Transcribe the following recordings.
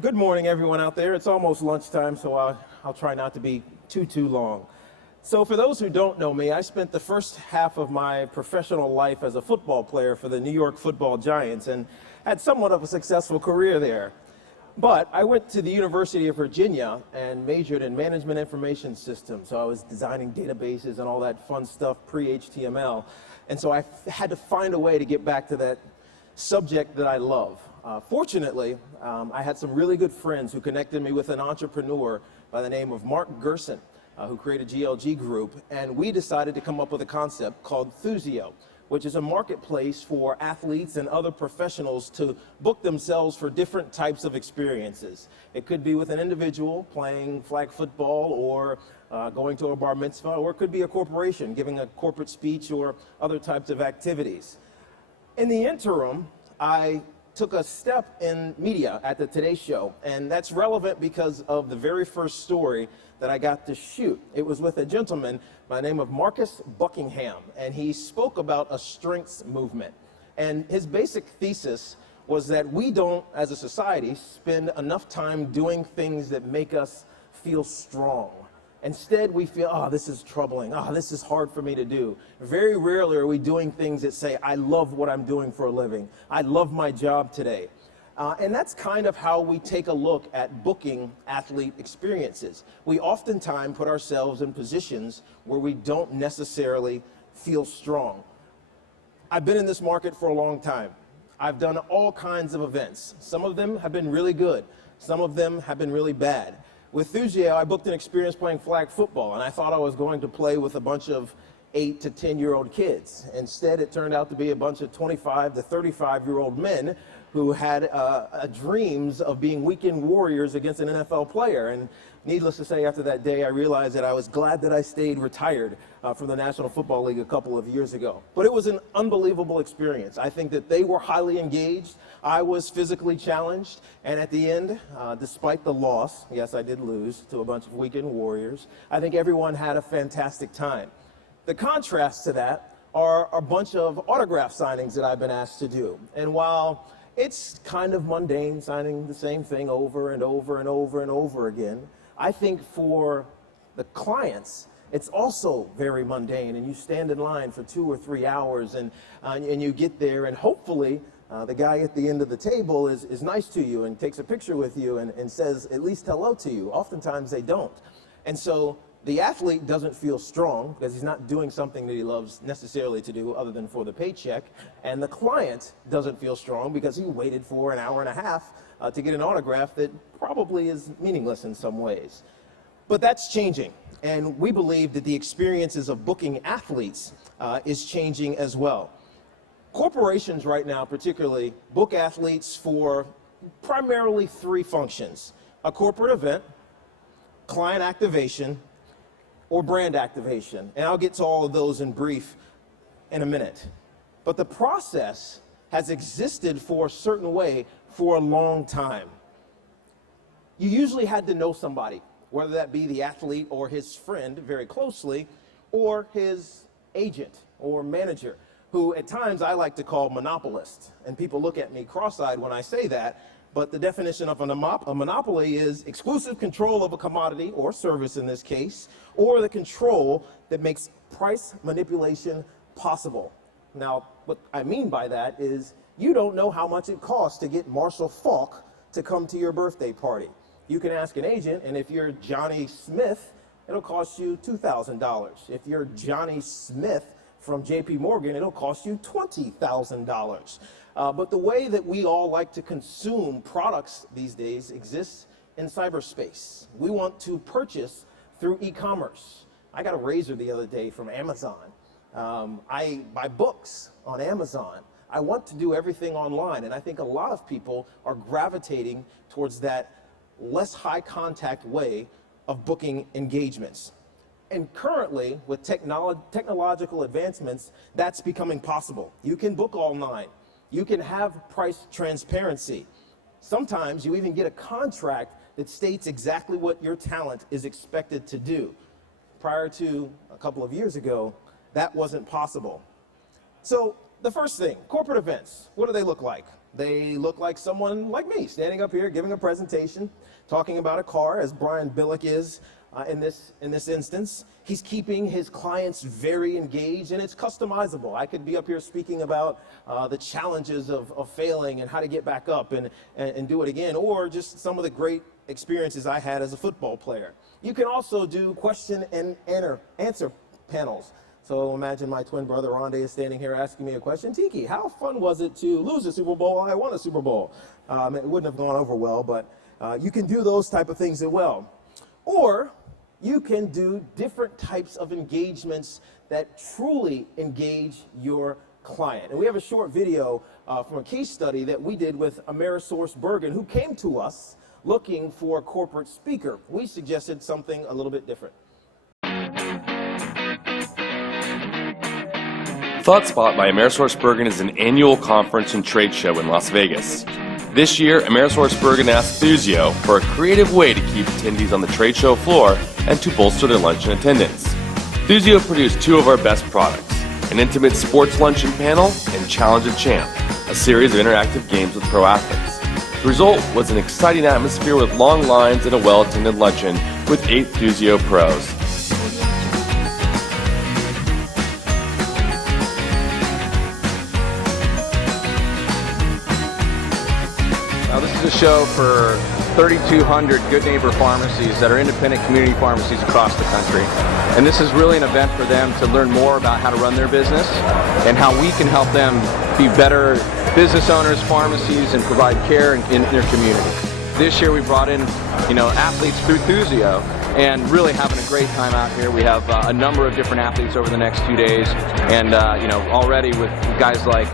Good morning, everyone out there. It's almost lunchtime, so I'll try not to be too long. So for those who don't know me, I spent the first half of my professional life as a football player for the New York Football Giants and had somewhat of a successful career there. But I went to the University of Virginia and majored in management information systems. So I was designing databases and all that fun stuff pre-HTML. And so I had to find a way to get back to that subject that I love. Fortunately, I had some really good friends who connected me with an entrepreneur by the name of Mark Gerson, who created GLG Group, and we decided to come up with a concept called Thuzio, which is a marketplace for athletes and other professionals to book themselves for different types of experiences. It could be with an individual playing flag football or going to a bar mitzvah, or it could be a corporation giving a corporate speech or other types of activities. In the interim, I took a step in media at the Today Show, and that's relevant because of the very first story that I got to shoot. It was with a gentleman by the name of Marcus Buckingham, and he spoke about a strengths movement. And his basic thesis was that we don't, as a society, spend enough time doing things that make us feel strong. Instead, we feel, oh, this is troubling. Oh, this is hard for me to do. Very rarely are we doing things that say, I love what I'm doing for a living. I love my job today. And that's kind of how we take a look at booking athlete experiences. We oftentimes put ourselves in positions where we don't necessarily feel strong. I've been in this market for a long time. I've done all kinds of events. Some of them have been really good. Some of them have been really bad. With Thuzio, I booked an experience playing flag football, and I thought I was going to play with a bunch of 8 to 10-year-old kids. Instead, it turned out to be a bunch of 25 to 35-year-old men who had dreams of being weekend warriors against an NFL player. And needless to say, after that day, I realized that I was glad that I stayed retired from the National Football League a couple of years ago. But it was an unbelievable experience. I think that they were highly engaged. I was physically challenged. And at the end, despite the loss, yes, I did lose to a bunch of weekend warriors, I think everyone had a fantastic time. The contrast to that are a bunch of autograph signings that I've been asked to do. And while it's kind of mundane signing the same thing over and over and over and over again, I think for the clients, it's also very mundane, and you stand in line for 2 or 3 hours and you get there, and hopefully the guy at the end of the table is nice to you and takes a picture with you and says at least hello to you. Oftentimes they don't. And so the athlete doesn't feel strong because he's not doing something that he loves necessarily to do other than for the paycheck. And the client doesn't feel strong because he waited for an hour and a half to get an autograph that probably is meaningless in some ways. But that's changing. And we believe that the experiences of booking athletes is changing as well. Corporations right now particularly book athletes for primarily 3 functions: a corporate event, client activation, or brand activation. And I'll get to all of those in brief in a minute. But the process has existed for a certain way for a long time. You usually had to know somebody, whether that be the athlete or his friend very closely, or his agent or manager, who at times I like to call monopolist. And people look at me cross-eyed when I say that, but the definition of a monopoly is exclusive control of a commodity or service in this case, or the control that makes price manipulation possible. Now, what I mean by that is you don't know how much it costs to get Marshall Faulk to come to your birthday party. You can ask an agent, and if you're Johnny Smith, it'll cost you $2,000. If you're Johnny Smith from JP Morgan, it'll cost you $20,000. But the way that we all like to consume products these days exists in cyberspace. We want to purchase through e-commerce. I got a razor the other day from Amazon. I buy books on Amazon. I want to do everything online, and I think a lot of people are gravitating towards that less high contact way of booking engagements. And currently, with technological advancements, that's becoming possible. You can book online. You can have price transparency. Sometimes you even get a contract that states exactly what your talent is expected to do. Prior to a couple of years ago, that wasn't possible. So the first thing, corporate events, what do they look like? They look like someone like me, standing up here giving a presentation, talking about a car, as Brian Billick is in this instance. He's keeping his clients very engaged, and it's customizable. I could be up here speaking about the challenges of failing and how to get back up and do it again, or just some of the great experiences I had as a football player. You can also do question and answer panels. So imagine my twin brother Rondé is standing here asking me a question. Tiki, how fun was it to lose a Super Bowl? I won a Super Bowl. It wouldn't have gone over well, but you can do those type of things as well. Or you can do different types of engagements that truly engage your client. And we have a short video from a case study that we did with Amerisource Bergen, who came to us looking for a corporate speaker. We suggested something a little bit different. ThoughtSpot by Amerisource Bergen is an annual conference and trade show in Las Vegas. This year, Amerisource Bergen asked Thuzio for a creative way to keep attendees on the trade show floor and to bolster their luncheon attendance. Thuzio produced two of our best products, an intimate sports luncheon panel and Challenge a Champ, a series of interactive games with pro athletes. The result was an exciting atmosphere with long lines and a well-attended luncheon with 8 Thuzio pros. Now, this is a show for 3,200 Good Neighbor pharmacies that are independent community pharmacies across the country. And this is really an event for them to learn more about how to run their business and how we can help them be better business owners, pharmacies, and provide care in their community. This year we brought in, athletes through Thuzio and really having a great time out here. We have a number of different athletes over the next 2 days, and already with guys like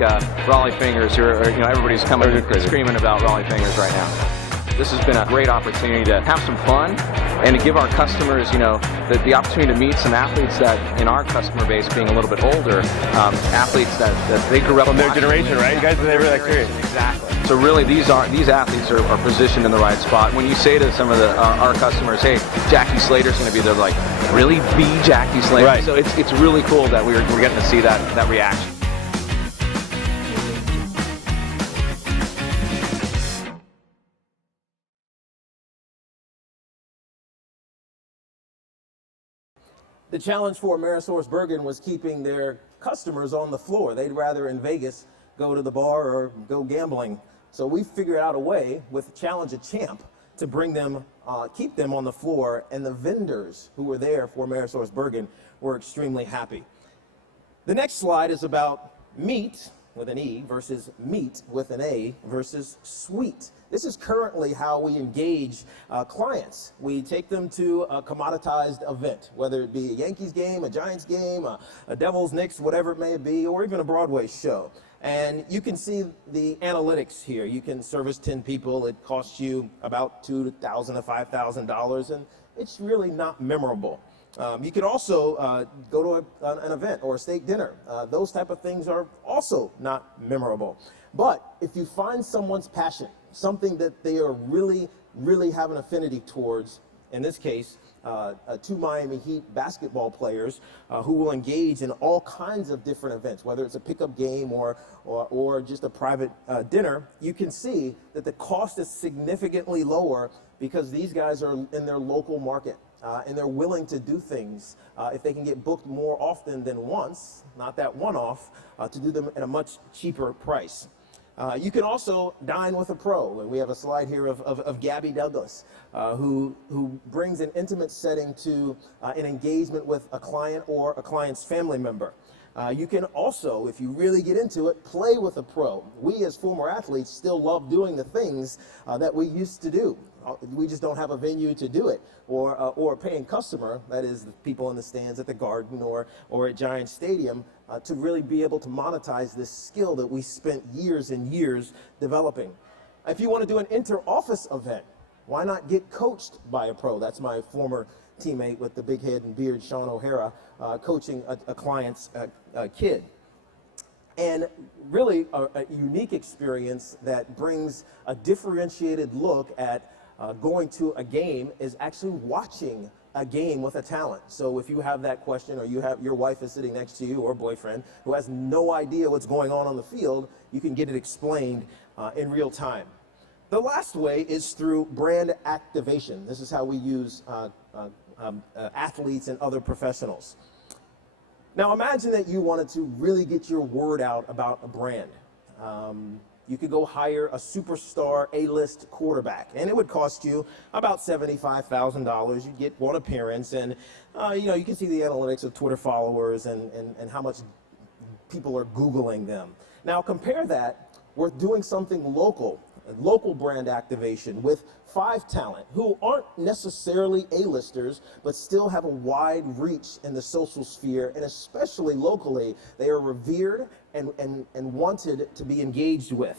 Raleigh Fingers, who are, everybody's coming screaming about Raleigh Fingers right now. This has been a great opportunity to have some fun and to give our customers, the opportunity to meet some athletes that, in our customer base, being a little bit older, athletes that they grew up from their generation, right? You guys are never that curious. Exactly. So really, these athletes are positioned in the right spot. When you say to some of our customers, "Hey, Jackie Slater's going to be there," like, really, the Jackie Slater? Right. So it's really cool that we're getting to see that reaction. The challenge for Amerisource Bergen was keeping their customers on the floor. They'd rather in Vegas go to the bar or go gambling. So we figured out a way with Challenge a Champ to bring them, keep them on the floor, and the vendors who were there for Amerisource Bergen were extremely happy. The next slide is about meat with an E versus meat with an A versus sweet. This is currently how we engage clients. We take them to a commoditized event, whether it be a Yankees game, a Giants game, a Devils, Knicks, whatever it may be, or even a Broadway show. And you can see the analytics here. You can service 10 people. It costs you about $2,000 to $5,000, and it's really not memorable. You can also go to an event or a steak dinner. Those type of things are also not memorable. But if you find someone's passion, something that they are really, really have an affinity towards, in this case, 2 Miami Heat basketball players who will engage in all kinds of different events, whether it's a pickup game or just a private dinner, you can see that the cost is significantly lower because these guys are in their local market. And they're willing to do things if they can get booked more often than once, not that one-off, to do them at a much cheaper price. You can also dine with a pro. And we have a slide here of Gabby Douglas, who brings an intimate setting to an engagement with a client or a client's family member. You can also, if you really get into it, play with a pro. We as former athletes still love doing the things that we used to do. We just don't have a venue to do it, or a paying customer, that is the people in the stands at the Garden or at Giant Stadium, to really be able to monetize this skill that we spent years and years developing. If you want to do an inter-office event, why not get coached by a pro? That's my former teammate with the big head and beard, Sean O'Hara, coaching a client's kid. And really a unique experience that brings a differentiated look at going to a game is actually watching a game with a talent. So if you have that question, or you have your wife is sitting next to you, or boyfriend, who has no idea what's going on the field, you can get it explained in real time. The last way is through brand activation. This is how we use athletes and other professionals. Now imagine that you wanted to really get your word out about a brand. You could go hire a superstar A-list quarterback, and it would cost you about $75,000. You'd get one appearance, and you can see the analytics of Twitter followers and how much people are Googling them. Now compare that with doing something local brand activation with 5 talent who aren't necessarily A-listers, but still have a wide reach in the social sphere, and especially locally, they are revered and wanted to be engaged with.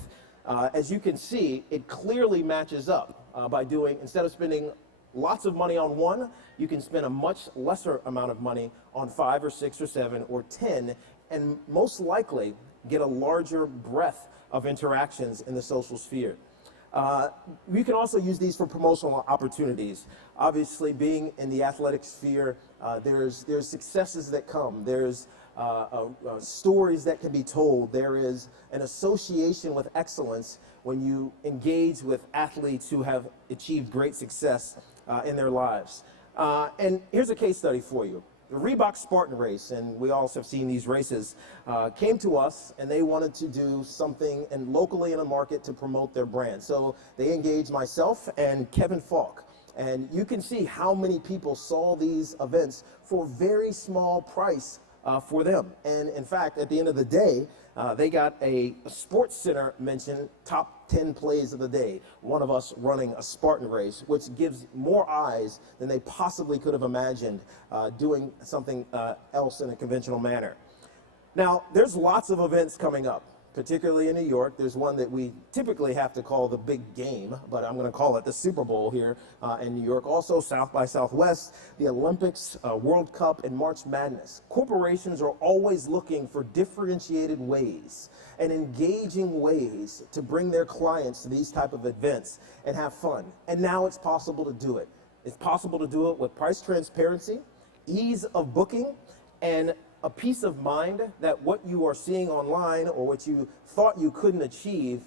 As you can see, it clearly matches up by doing, instead of spending lots of money on one, you can spend a much lesser amount of money on 5 or 6 or 7 or 10, and most likely get a larger breadth of interactions in the social sphere. We can also use these for promotional opportunities. Obviously, being in the athletic sphere, there's successes that come. There's stories that can be told. There is an association with excellence when you engage with athletes who have achieved great success in their lives. And here's a case study for you. The Reebok Spartan race, and we all have seen these races, came to us, and they wanted to do something locally in a market to promote their brand. So they engaged myself and Kevin Falk. And you can see how many people saw these events for very small price for them. And in fact, at the end of the day, they got a Sports Center mention, top 10 plays of the day. One of us running a Spartan race, which gives more eyes than they possibly could have imagined doing something else in a conventional manner. Now, there's lots of events coming up, particularly in New York. There's one that we typically have to call the big game, but I'm going to call it the Super Bowl here in New York. Also, South by Southwest, the Olympics, World Cup, and March Madness. Corporations are always looking for differentiated ways and engaging ways to bring their clients to these type of events and have fun. And now it's possible to do it. It's possible to do it with price transparency, ease of booking, and a peace of mind that what you are seeing online or what you thought you couldn't achieve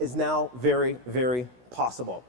is now very, very possible.